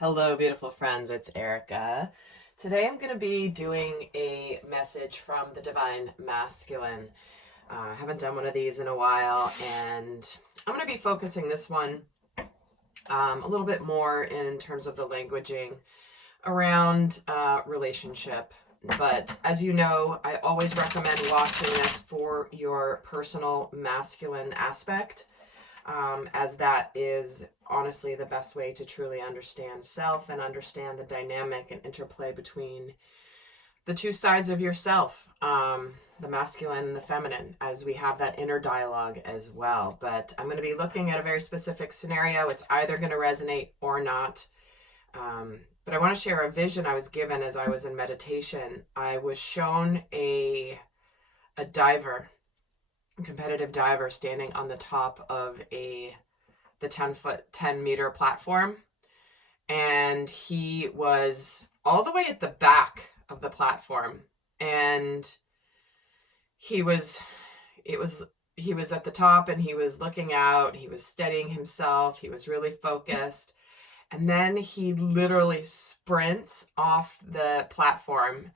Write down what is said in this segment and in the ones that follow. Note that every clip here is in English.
Hello, beautiful friends. It's Erika. Today I'm going to be doing a message from the Divine Masculine. I haven't done one of these in a while, and I'm going to be focusing this one a little bit more in terms of the languaging around relationship. But as you know, I always recommend watching this for your personal masculine aspect, as that is honestly the best way to truly understand self and understand the dynamic and interplay between the two sides of yourself, the masculine and the feminine, as we have that inner dialogue as well. But I'm going to be looking at a very specific scenario. It's either going to resonate or not. But I want to share a vision I was given as I was in meditation. I was shown a diver, competitive diver, standing on the top of the 10-meter platform, and he was all the way at the back of the platform, and he was at the top, and he was looking out, he was steadying himself, he was really focused, and then he literally sprints off the platform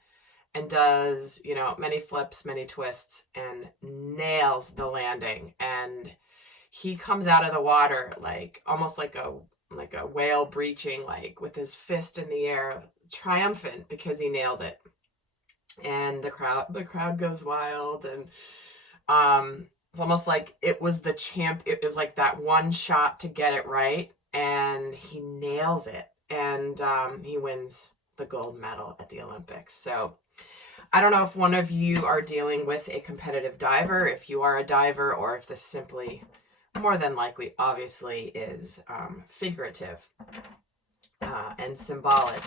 and does, many flips, many twists, and nails the landing. And he comes out of the water almost like a whale breaching, like with his fist in the air, triumphant because he nailed it. And the crowd goes wild, and it's almost like it was the champ. It was like that one shot to get it right, and he nails it, and he wins the gold medal at the Olympics. So I don't know if one of you are dealing with a competitive diver, if you are a diver, or if this simply, more than likely, obviously, is figurative and symbolic.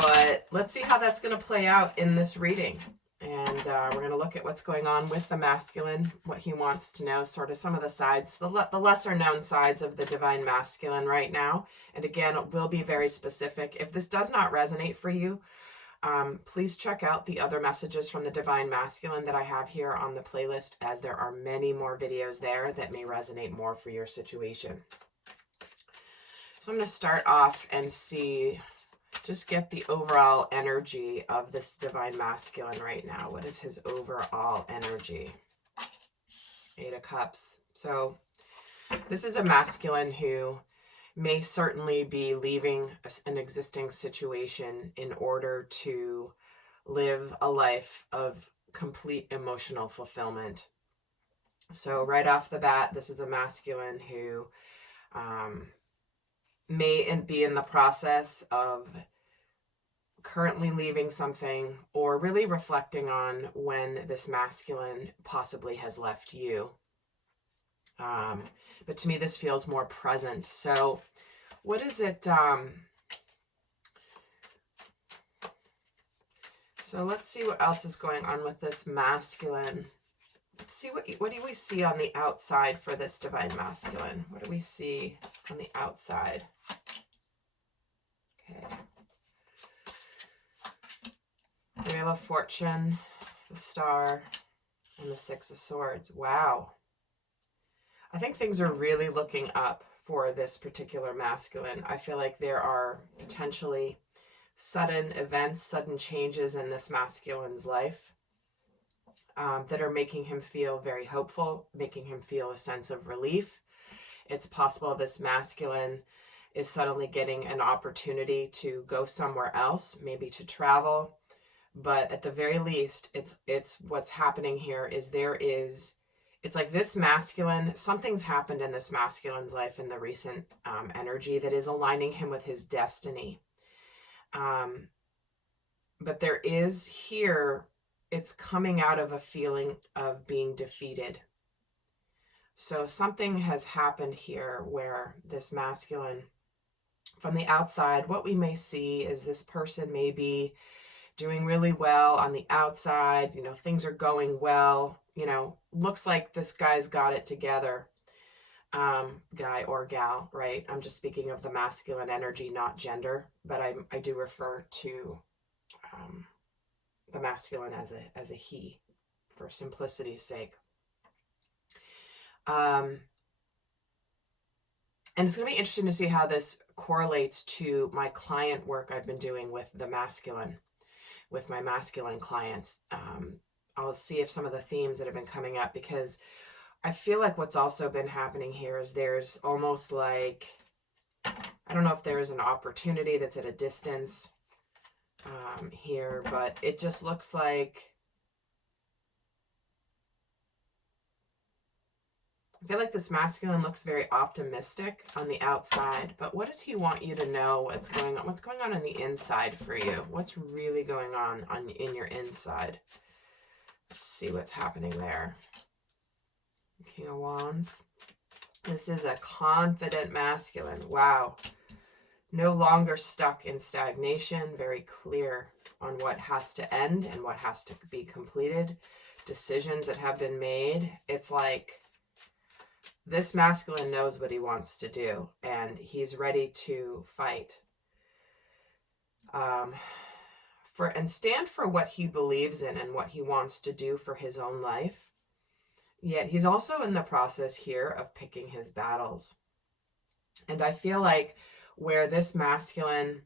But let's see how that's going to play out in this reading. And we're going to look at what's going on with the masculine, what he wants to know, sort of some of the sides, the lesser known sides of the divine masculine right now. And again, it will be very specific. If this does not resonate for you, please check out the other messages from the Divine Masculine that I have here on the playlist, as there are many more videos there that may resonate more for your situation. So I'm going to start off and just get the overall energy of this Divine Masculine right now. What is his overall energy? 8 of Cups. So this is a masculine who may certainly be leaving an existing situation in order to live a life of complete emotional fulfillment. So right off the bat, this is a masculine who may be in the process of currently leaving something, or really reflecting on when this masculine possibly has left you. But to me, this feels more present. So what is it? So let's see what else is going on with this masculine. Let's see what do we see on the outside for this divine masculine? What do we see on the outside? Okay. We have a Fortune, the Star, and the 6 of Swords. Wow. I think things are really looking up for this particular masculine. I feel like there are potentially sudden events, sudden changes in this masculine's life that are making him feel very hopeful, making him feel a sense of relief. It's possible this masculine is suddenly getting an opportunity to go somewhere else, maybe to travel. But at the very least, it's what's happening here is it's like this masculine, something's happened in this masculine's life in the recent energy that is aligning him with his destiny. But there is here, it's coming out of a feeling of being defeated. So something has happened here where this masculine, from the outside, what we may see is this person may be doing really well on the outside, things are going well, looks like this guy's got it together, guy or gal, right? I'm just speaking of the masculine energy, not gender, but I do refer to the masculine as a he, for simplicity's sake. And it's going to be interesting to see how this correlates to my client work I've been doing with the masculine, with my masculine clients. I'll see if some of the themes that have been coming up, because I feel like what's also been happening here is there's almost like, I don't know if there's an opportunity that's at a distance here, but it just looks like, I feel like this masculine looks very optimistic on the outside, but what does he want you to know? What's going on? What's going on the inside for you? What's really going on in your inside? Let's see what's happening there. King of Wands. This is a confident masculine. Wow. No longer stuck in stagnation. Very clear on what has to end and what has to be completed. Decisions that have been made. It's like this masculine knows what he wants to do, and he's ready to fight. And stand for what he believes in and what he wants to do for his own life. Yet he's also in the process here of picking his battles. And I feel like where this masculine,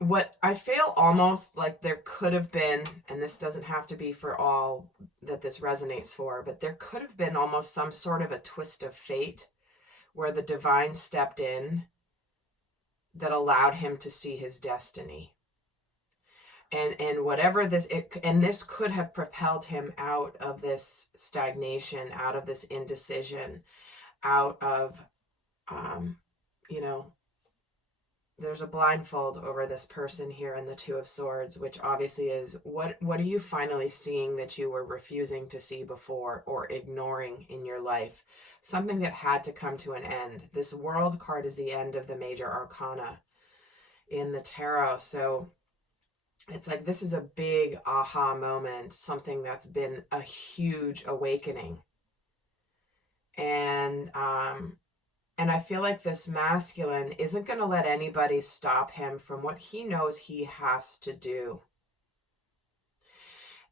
what I feel almost like there could have been, and this doesn't have to be for all that this resonates for, but there could have been almost some sort of a twist of fate where the divine stepped in that allowed him to see his destiny. And whatever this, and this could have propelled him out of this stagnation, out of this indecision, out of, there's a blindfold over this person here in the Two of Swords, which obviously is what are you finally seeing that you were refusing to see before or ignoring in your life? Something that had to come to an end. This World card is the end of the major arcana in the tarot. So it's like this is a big aha moment, something that's been a huge awakening. And I feel like this masculine isn't going to let anybody stop him from what he knows he has to do.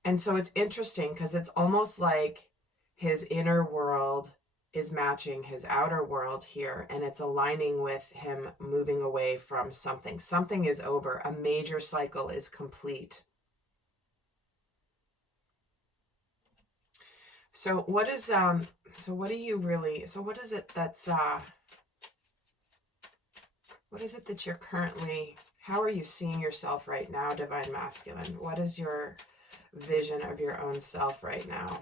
And so it's interesting because it's almost like his inner world is matching his outer world here, and it's aligning with him moving away from something. Something is over. A major cycle is complete. So what is what is it that's what is it that you're currently, how are you seeing yourself right now, Divine Masculine? What is your vision of your own self right now?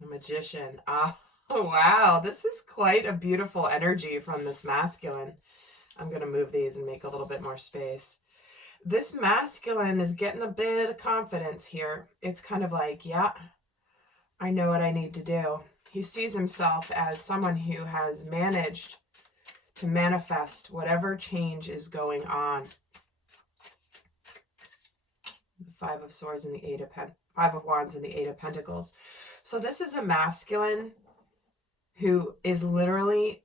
The Magician. Oh, wow. This is quite a beautiful energy from this masculine. I'm going to move these and make a little bit more space. This masculine is getting a bit of confidence here. It's kind of like, yeah, I know what I need to do. He sees himself as someone who has managed to manifest whatever change is going on. The Five of Swords and the Five of Wands and the Eight of Pentacles. So this is a masculine who is literally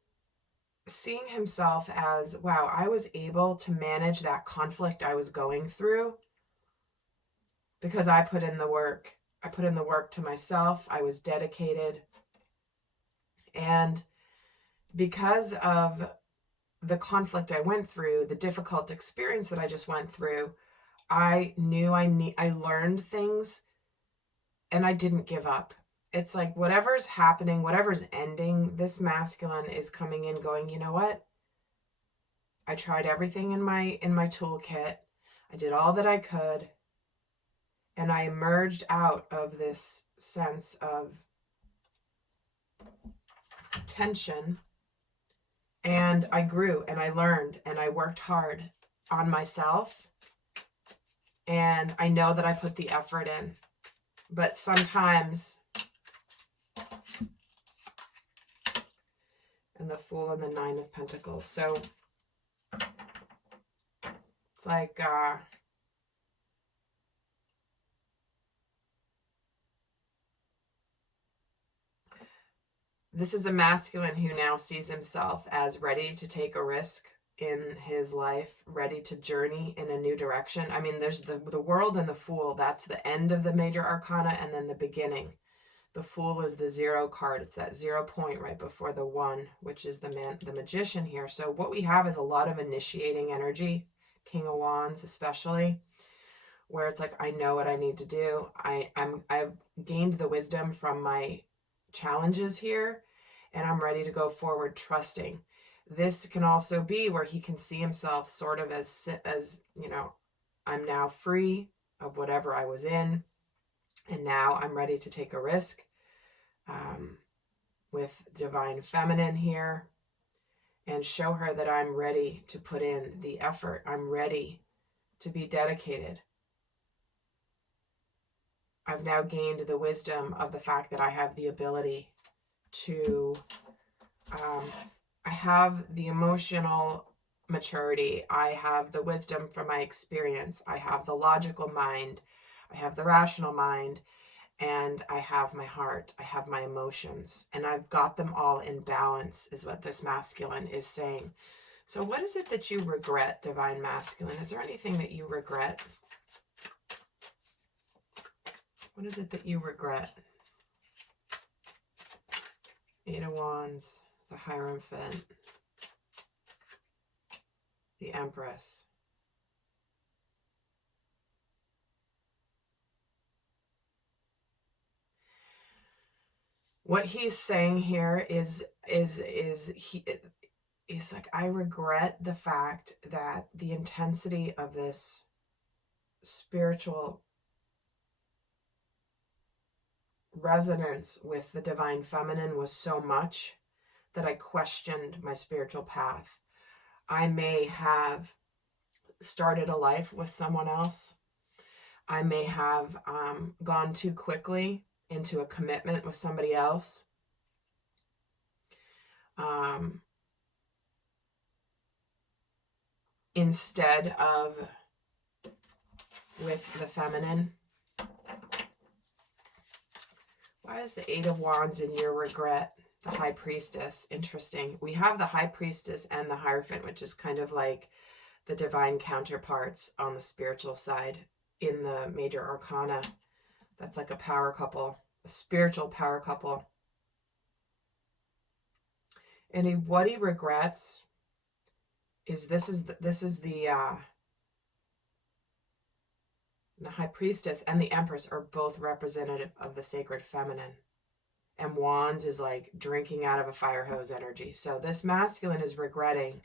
seeing himself as, wow, I was able to manage that conflict I was going through because I put in the work. I put in the work to myself. I was dedicated. And because of the conflict I went through, the difficult experience that I just went through, I knew I learned things, and I didn't give up. It's like whatever's happening, whatever's ending, this masculine is coming in going, you know what? I tried everything in my toolkit. I did all that I could. And I emerged out of this sense of tension, and I grew and I learned and I worked hard on myself, and I know that I put the effort in, but sometimes, and the Fool and the Nine of Pentacles, so it's like this is a masculine who now sees himself as ready to take a risk in his life, ready to journey in a new direction. I mean, there's the World and the Fool. That's the end of the major arcana, and then the beginning. The Fool is the 0 card. It's that 0 point right before the 1, which is the Magician here. So what we have is a lot of initiating energy, King of Wands especially, where it's like, I know what I need to do. I've gained the wisdom from my challenges here, and I'm ready to go forward trusting. This can also be where he can see himself sort of as you know, I'm now free of whatever I was in, and now I'm ready to take a risk. With Divine Feminine here, and show her that I'm ready to put in the effort. I'm ready to be dedicated. I've now gained the wisdom of the fact that I have the ability to, I have the emotional maturity. I have the wisdom from my experience. I have the logical mind. I have the rational mind. And I have my heart. I have my emotions. And I've got them all in balance, is what this masculine is saying. So what is it that you regret, Divine Masculine? Is there anything that you regret? What is it that you regret? 8 of Wands, the Hierophant, the Empress. What he's saying here is he's like, I regret the fact that the intensity of this spiritual resonance with the Divine Feminine was so much that I questioned my spiritual path. I may have started a life with someone else. I may have gone too quickly into a commitment with somebody else. Instead of with the feminine. Why is the 8 of Wands in your regret? The High Priestess. Interesting. We have the High Priestess and the Hierophant, which is kind of like the divine counterparts on the spiritual side in the major arcana. That's like a power couple, a spiritual power couple. And what he regrets is the High Priestess and the Empress are both representative of the sacred feminine. And Wands is like drinking out of a fire hose energy. So this masculine is regretting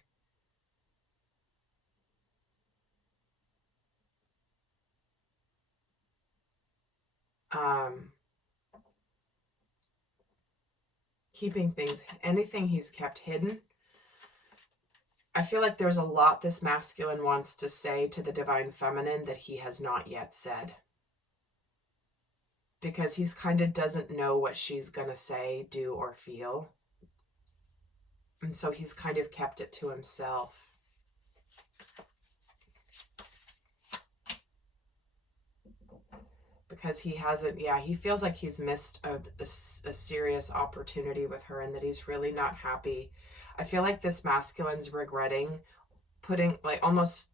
keeping things, anything he's kept hidden. I feel like there's a lot this masculine wants to say to the Divine Feminine that he has not yet said. Because he's kind of doesn't know what she's going to say, do, or feel. And so he's kind of kept it to himself. Because he hasn't, he feels like he's missed a serious opportunity with her and that he's really not happy. I feel like this masculine's regretting putting, like almost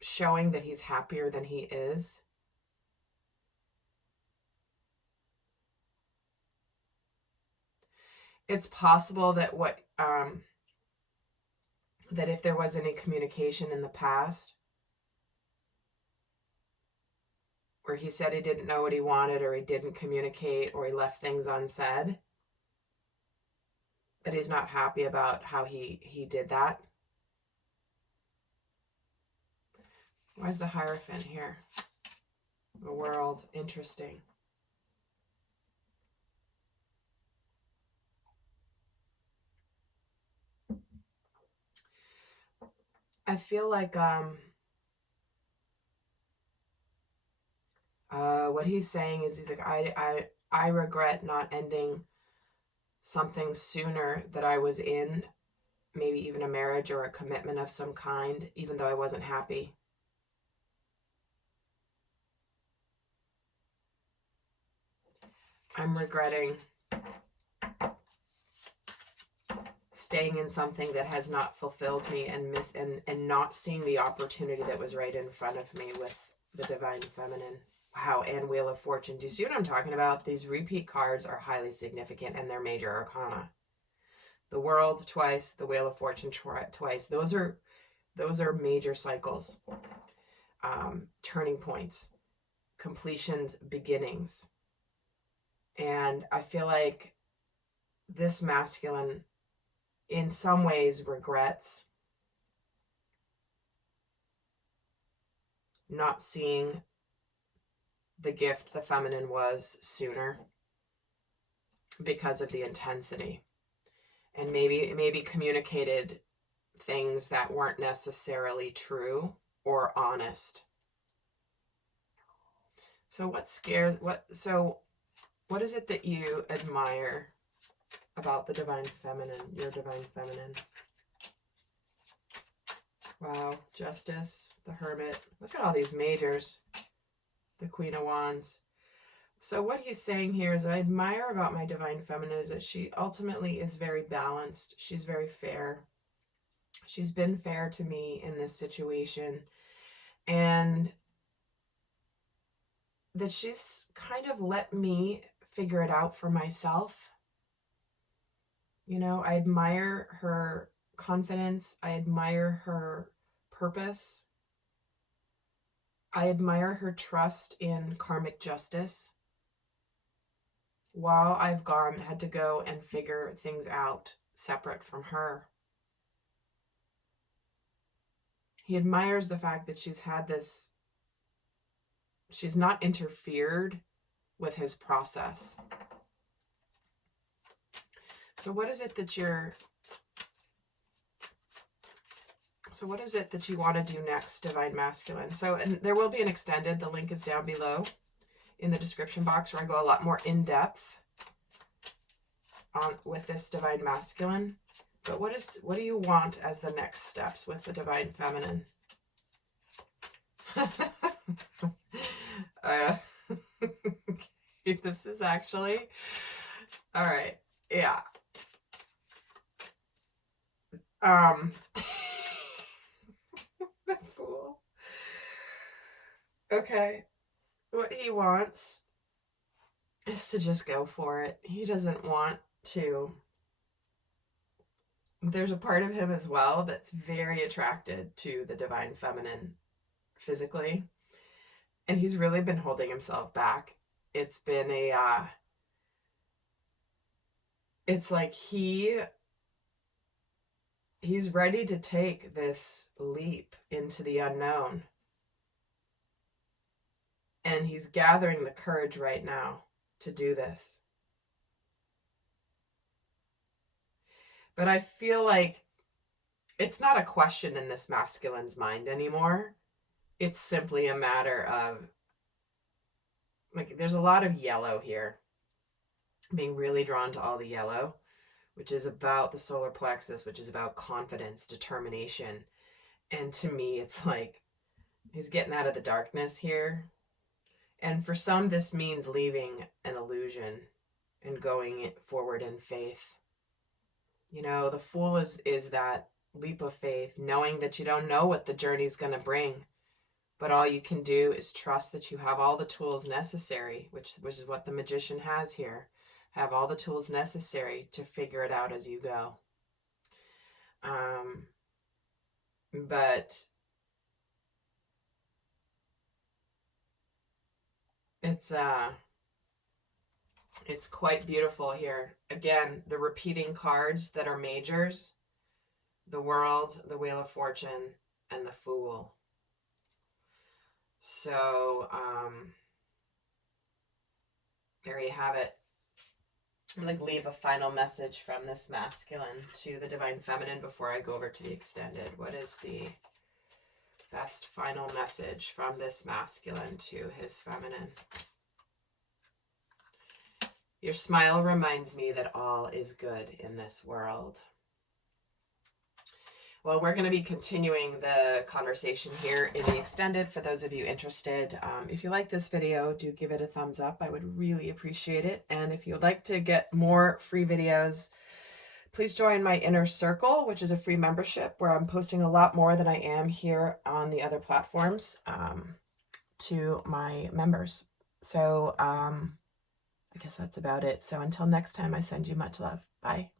showing that he's happier than he is. It's possible that that if there was any communication in the past where he said he didn't know what he wanted, or he didn't communicate, or he left things unsaid, that he's not happy about how he did that. Why is the Hierophant here? The World. Interesting. I feel like what he's saying is, he's like, I regret not ending something sooner that I was in, maybe even a marriage or a commitment of some kind, even though I wasn't happy. I'm regretting staying in something that has not fulfilled me and not seeing the opportunity that was right in front of me with the Divine Feminine. Wow, and Wheel of Fortune. Do you see what I'm talking about? These repeat cards are highly significant and they're major arcana. The World twice, the Wheel of Fortune twice. Those are major cycles, turning points, completions, beginnings. And I feel like this masculine in some ways regrets not seeing the gift the feminine was sooner because of the intensity, and maybe communicated things that weren't necessarily true or honest. So what is it that you admire about the divine feminine, your divine feminine? Wow, Justice, the Hermit. Look at all these majors. The Queen of Wands. So what he's saying here is, I admire about my divine feminine is that she ultimately is very balanced. She's very fair. She's been fair to me in this situation. And that she's kind of let me figure it out for myself. You know, I admire her confidence. I admire her purpose. I admire her trust in karmic justice. While I've had to go and figure things out separate from her. He admires the fact that she's not interfered with his process. So what is it that you want to do next, Divine Masculine? So, and there will be an extended, the link is down below in the description box, where I go a lot more in depth with this Divine Masculine. But what do you want as the next steps with the Divine Feminine? This is actually, all right, yeah. Fool. Okay, what he wants is to just go for it. He doesn't want to. There's a part of him as well that's very attracted to the divine feminine physically, and he's really been holding himself back. It's been it's like he's ready to take this leap into the unknown, and he's gathering the courage right now to do this. But I feel like it's not a question in this masculine's mind anymore. It's simply a matter of, like, there's a lot of yellow here. Being really drawn to all the yellow, which is about the solar plexus, which is about confidence, determination. And to me, it's like he's getting out of the darkness here. And for some, this means leaving an illusion and going forward in faith. You know, the Fool is that leap of faith, knowing that you don't know what the journey's going to bring, but all you can do is trust that you have all the tools necessary, which is what the Magician has here. Have all the tools necessary to figure it out as you go. But it's quite beautiful here. Again, the repeating cards that are majors: the World, the Wheel of Fortune, and the Fool. So, there you have it. I'm going to leave a final message from this masculine to the divine feminine before I go over to the extended. What is the best final message from this masculine to his feminine? Your smile reminds me that all is good in this world. Well, we're going to be continuing the conversation here in the extended for those of you interested. If you like this video, do give it a thumbs up. I would really appreciate it. And if you'd like to get more free videos, please join my Inner Circle, which is a free membership where I'm posting a lot more than I am here on the other platforms. to my members. So I guess that's about it. So until next time, I send you much love. Bye.